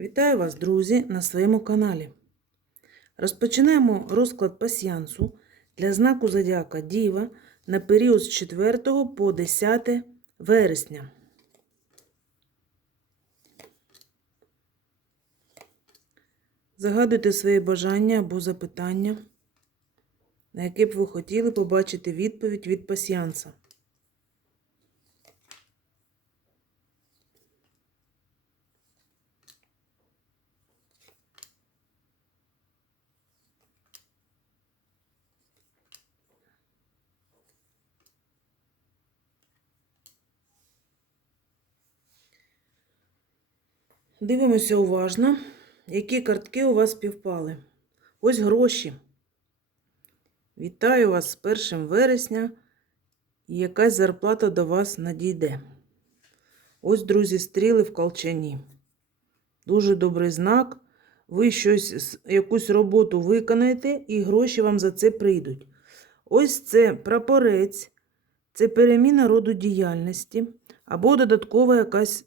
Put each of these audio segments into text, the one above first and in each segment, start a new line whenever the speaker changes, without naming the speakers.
Вітаю вас, друзі, на своєму каналі. Розпочинаємо розклад пасіянсу для знаку Зодіака Діва на період з 4 по 10 вересня. Загадуйте свої бажання або запитання, на яке б ви хотіли побачити відповідь від пасіянса. Дивимося уважно, які картки у вас співпали. Ось гроші. Вітаю вас з 1 вересня і якась зарплата до вас надійде. Ось, друзі, стріли в колчані. Дуже добрий знак. Ви щось, якусь роботу виконаєте, і гроші вам за це прийдуть. Ось це прапорець, це переміна роду діяльності або додаткова якась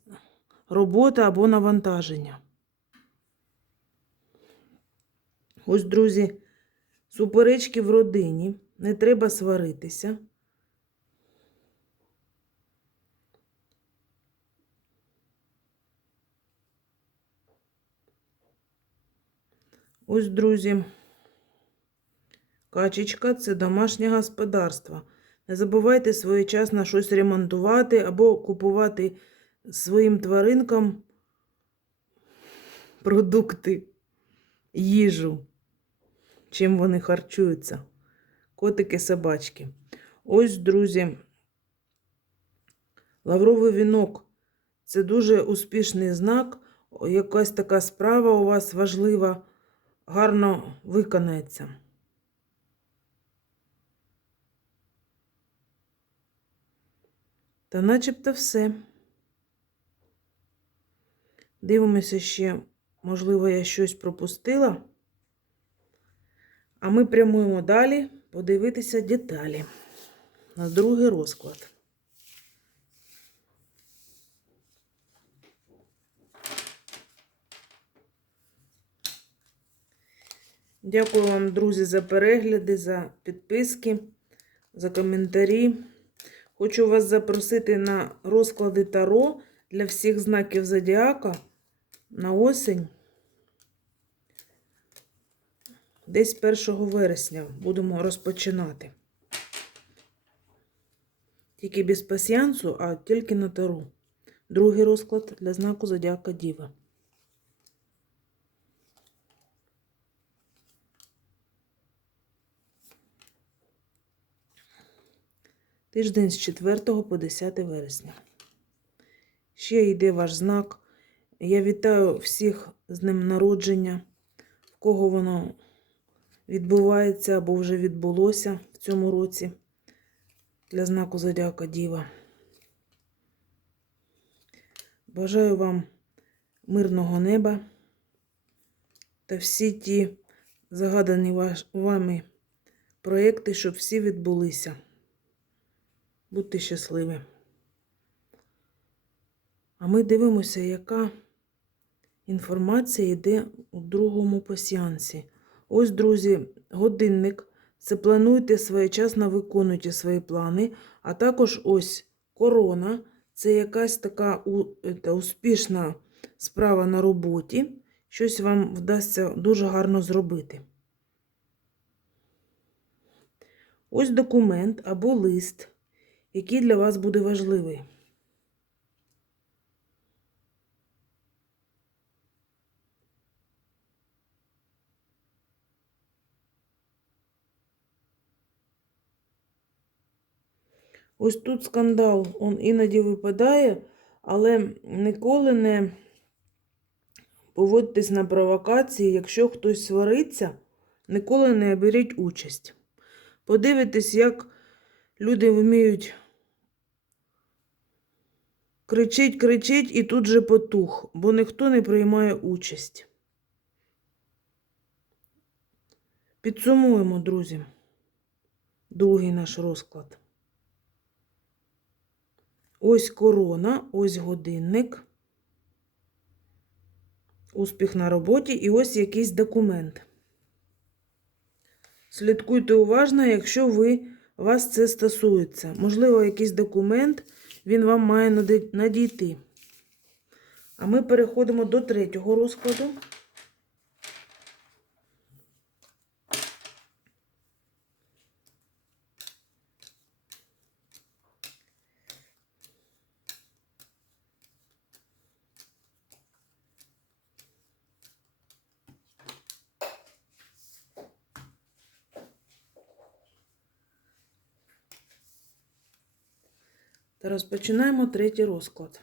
робота або навантаження. Ось, друзі, суперечки в родині, не треба сваритися. Ось, друзі, качечка це домашнє господарство. Не забувайте своєчасно щось ремонтувати або купувати своїм тваринкам продукти, їжу, чим вони харчуються. Котики, собачки. Ось, друзі, лавровий вінок це дуже успішний знак. Якась така справа у вас важлива, гарно виконається. Та начебто все. Дивимося ще, можливо, я щось пропустила. А ми прямуємо далі подивитися деталі на другий розклад. Дякую вам, друзі, за перегляди, за підписки, за коментарі. Хочу вас запросити на розклади Таро для всіх знаків зодіака на осінь. Десь 1 вересня будемо розпочинати. Тільки без пасіянсу, а тільки на Таро. Другий розклад для знаку Зодіака Діва. Тиждень з 4 по 10 вересня. Ще йде ваш знак. Я вітаю всіх з днем народження, в кого воно відбувається або вже відбулося в цьому році для знаку Зодіака Діва. Бажаю вам мирного неба та всі ті загадані вами проєкти, щоб всі відбулися. Будьте щасливі. А ми дивимося, яка інформація йде у другому пасіансі. Ось, друзі, годинник. Це плануйте своєчасно виконуйте свої плани. А також ось корона це якась така успішна справа на роботі. Щось вам вдасться дуже гарно зробити. Ось документ або лист, який для вас буде важливий. Ось тут скандал, он іноді випадає, але ніколи не поводьтесь на провокації, якщо хтось свариться, ніколи не беріть участь. Подивитесь, як люди вміють кричить, кричить і тут же потух, бо ніхто не приймає участь. Підсумуємо, друзі, другий наш розклад. Ось корона, ось годинник. успіх на роботі і ось якийсь документ. Слідкуйте уважно, якщо ви, вас це стосується. Можливо, якийсь документ він вам має надійти. А ми переходимо до третього розкладу. Та розпочинаємо третій розклад.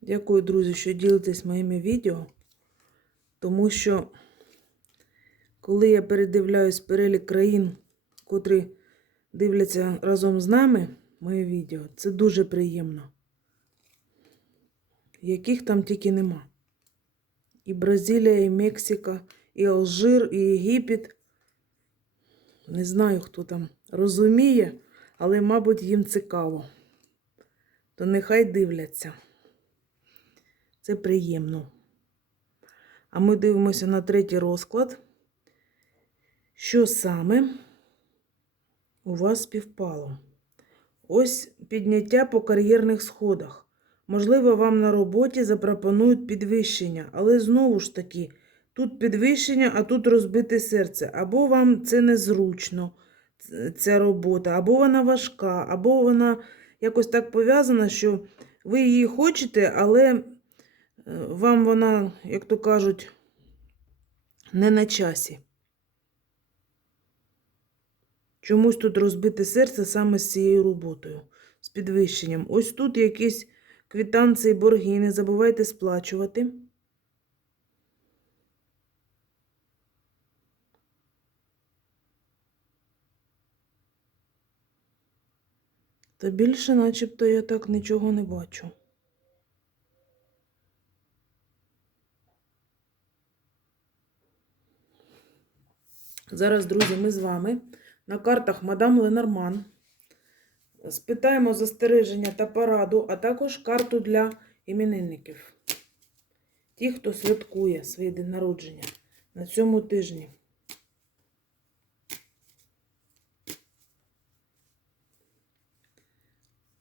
Дякую, друзі, що ділитесь моїми відео, тому що коли я передивляюсь перелік країн, котрі дивляться разом з нами моє відео, це дуже приємно. Яких там тільки нема. І Бразилія, і Мексика, і Алжир, і Єгипет. Не знаю, хто там розуміє, але, мабуть, їм цікаво. То нехай дивляться. Це приємно. А ми дивимося на третій розклад. Що саме у вас співпало? Ось підняття по кар'єрних сходах. Можливо, вам на роботі запропонують підвищення, але знову ж таки, тут підвищення, а тут розбите серце. Або вам це незручно, ця робота, або вона важка, або вона якось так пов'язана, що ви її хочете, але е, вам вона, як то кажуть, не на часі. Чомусь тут розбите серце саме з цією роботою, з підвищенням. Ось тут якісь квитанції, борги, не забувайте сплачувати. Та більше начебто я так нічого не бачу. Зараз, друзі, ми з вами на картах мадам Ленорман. Спитаємо застереження та пораду, а також карту для іменинників. Ті, хто святкує своє день народження на цьому тижні.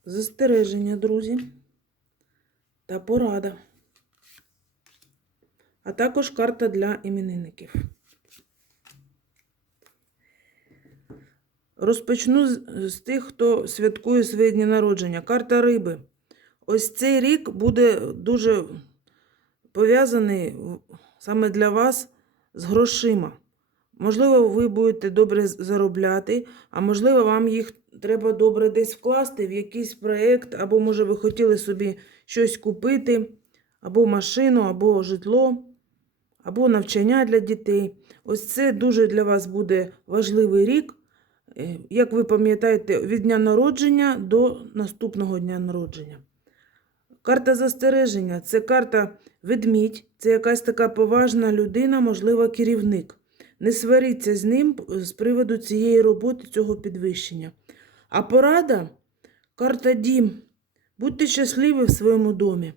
Застереження, друзі, та порада. А також карта для іменинників. Розпочну з, тих, хто святкує своє дні народження. Карта риби. Ось цей рік буде дуже пов'язаний саме для вас з грошима. Можливо, ви будете добре заробляти, а можливо, вам їх треба добре десь вкласти в якийсь проєкт, або, може, ви хотіли собі щось купити, або машину, або житло, або навчання для дітей. Ось це дуже для вас буде важливий рік. Е, Як ви пам'ятаєте, від дня народження до наступного дня народження. Карта застереження це карта ведмідь, це якась така поважна людина, можливо, керівник. Не сваріться з ним з приводу цієї роботи, цього підвищення. А порада карта дім. Будьте щасливі в своєму домі.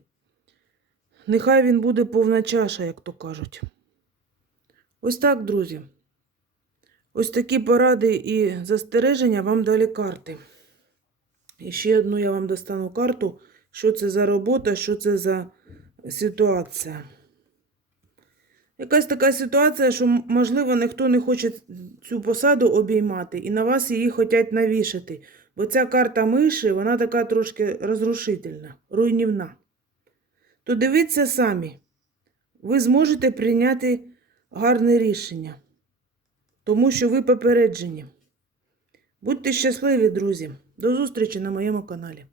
Нехай він буде повна чаша, як то кажуть. Ось так, друзі. Ось такі поради і застереження вам дали карти. І ще одну я вам достану карту, що це за робота, що це за ситуація. Якась така ситуація, що, можливо, ніхто не хоче цю посаду обіймати, і на вас її хочуть навішати. Бо ця карта миші, вона така трошки розрушительна, руйнівна. То дивіться самі, ви зможете прийняти гарне рішення тому що ви попереджені. Будьте щасливі, друзі. До зустрічі на моєму каналі.